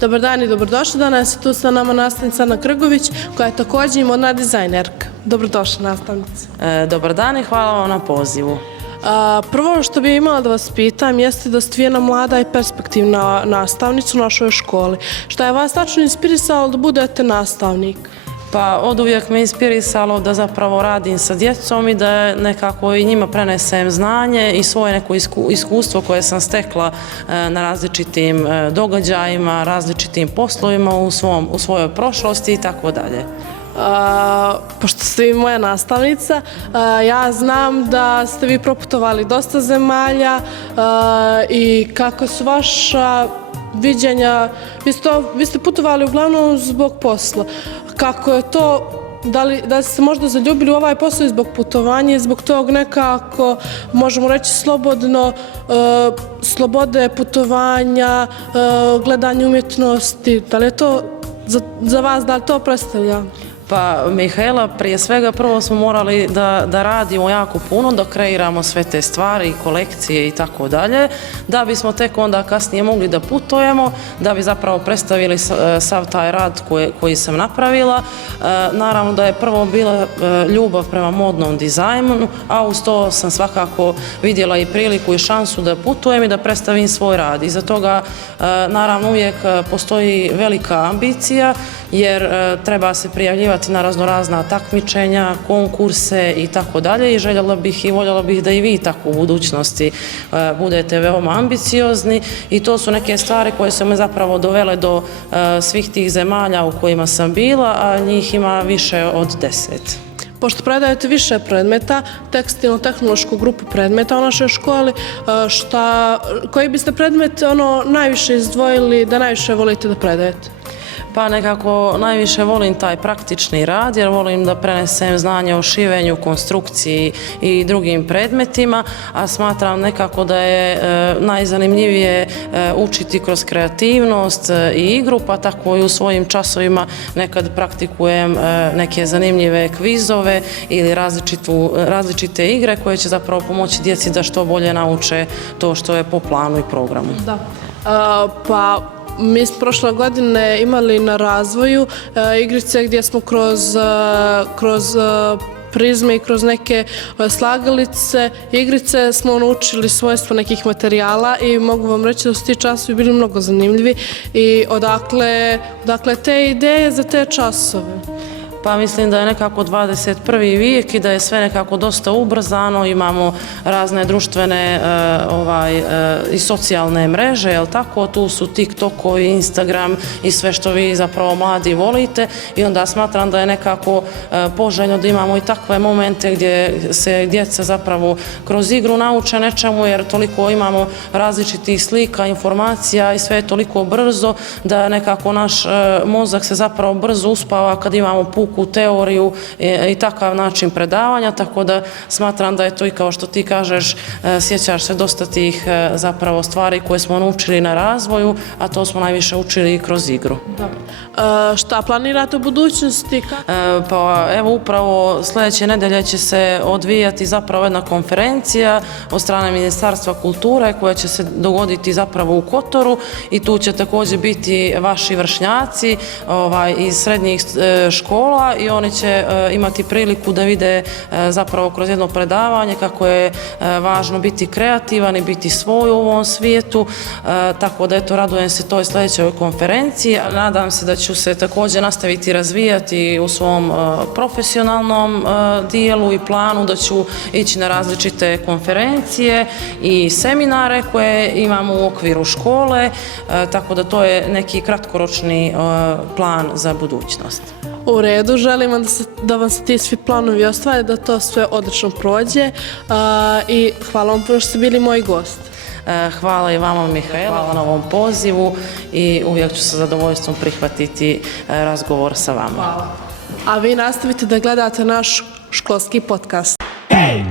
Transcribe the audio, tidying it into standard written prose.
Dobar dan i dobrodošli. Danas je tu sa nama nastavnica Ana Krgović, koja je također i modna dizajnerka. Dobrodošla, nastavnice. Dobar dan i hvala vam na pozivu. Prvo što bih imala da vas pitam jeste da ste vi jedna mlada i perspektivna nastavnica u našoj školi. Šta je vas tačno inspirisalo da budete nastavnik? Pa od uvijek me inspirisalo da zapravo radim sa djecom i da nekako i njima prenesem znanje i svoje neko iskustvo koje sam stekla na različitim događajima, različitim poslovima u svojoj prošlosti i tako dalje. Pošto ste vi moja nastavnica, ja znam da ste vi proputovali dosta zemalja i kako su vaša viđenja, vi ste putovali uglavnom zbog posla. Kako je to, da li ste se možda zaljubili u ovaj posao zbog putovanja i zbog tog nekako, možemo reći slobodno, slobode putovanja, gledanje umjetnosti, da li je to za vas, da li to predstavlja? Pa, Mihaela, prije svega prvo smo morali da radimo jako puno, da kreiramo sve te stvari, kolekcije i tako dalje, da bismo tek onda kasnije mogli da putujemo, da bi zapravo predstavili sav taj rad koji sam napravila. Naravno da je prvo bila ljubav prema modnom dizajnu, a uz to sam svakako vidjela i priliku i šansu da putujem i da predstavim svoj rad. Iza toga, naravno, uvijek postoji velika ambicija, jer treba se prijavljivati na raznorazna takmičenja, konkurse i tako dalje i željela bih i voljela bih da i vi tako u budućnosti budete veoma ambiciozni i to su neke stvari koje su me zapravo dovele do svih tih zemalja u kojima sam bila, a njih ima više od 10. Pošto predajete više predmeta, tekstilno-tehnološku grupu predmeta u našoj školi, koji biste predmet najviše izdvojili da najviše volite da predajete? Pa nekako najviše volim taj praktični rad jer volim da prenesem znanje o šivenju, konstrukciji i drugim predmetima, a smatram nekako da je najzanimljivije učiti kroz kreativnost i igru, pa tako i u svojim časovima nekad praktikujem neke zanimljive kvizove ili različite igre koje će zapravo pomoći djeci da što bolje nauče to što je po planu i programu. Da. Mi smo prošle godine imali na razvoju igrice gdje smo kroz prizme i kroz neke slagalice igrice smo naučili svojstvo nekih materijala i mogu vam reći da su ti časovi bili mnogo zanimljivi i odakle te ideje za te časove? Pa mislim da je nekako 21. vijek i da je sve nekako dosta ubrzano, imamo razne društvene i socijalne mreže, jel tako, tu su TikTokovi, Instagram i sve što vi zapravo mladi volite i onda smatram da je nekako poželjno da imamo i takve momente gdje se djeca zapravo kroz igru nauče nečemu jer toliko imamo različitih slika, informacija i sve je toliko brzo da nekako naš mozak se zapravo brzo uspava kad imamo puku teoriju i takav način predavanja, tako da smatram da je to i kao što ti kažeš, sjećaš se dosta tih zapravo stvari koje smo naučili na razvoju, a to smo najviše učili kroz igru. Šta planirate u budućnosti? Pa evo upravo sljedeće nedelje će se odvijati zapravo jedna konferencija od strane Ministarstva kulture koja će se dogoditi zapravo u Kotoru i tu će također biti vaši vršnjaci iz srednjih škola i oni će imati priliku da vide zapravo kroz jedno predavanje kako je važno biti kreativan i biti svoj u ovom svijetu, tako da eto radujem se toj sljedećoj konferenciji, a nadam se da ću se također nastaviti razvijati u svom profesionalnom dijelu i planu, da ću ići na različite konferencije i seminare koje imamo u okviru škole, tako da to je neki kratkoročni plan za budućnost. U redu, želim da vam se ti svi planovi ostvare, da to sve odlično prođe i hvala vam puno što ste bili moji gost. Hvala i vama, Mihaela, hvala na ovom pozivu i uvijek ću sa zadovoljstvom prihvatiti razgovor sa vama. Hvala. A vi nastavite da gledate naš školski podcast. Hey!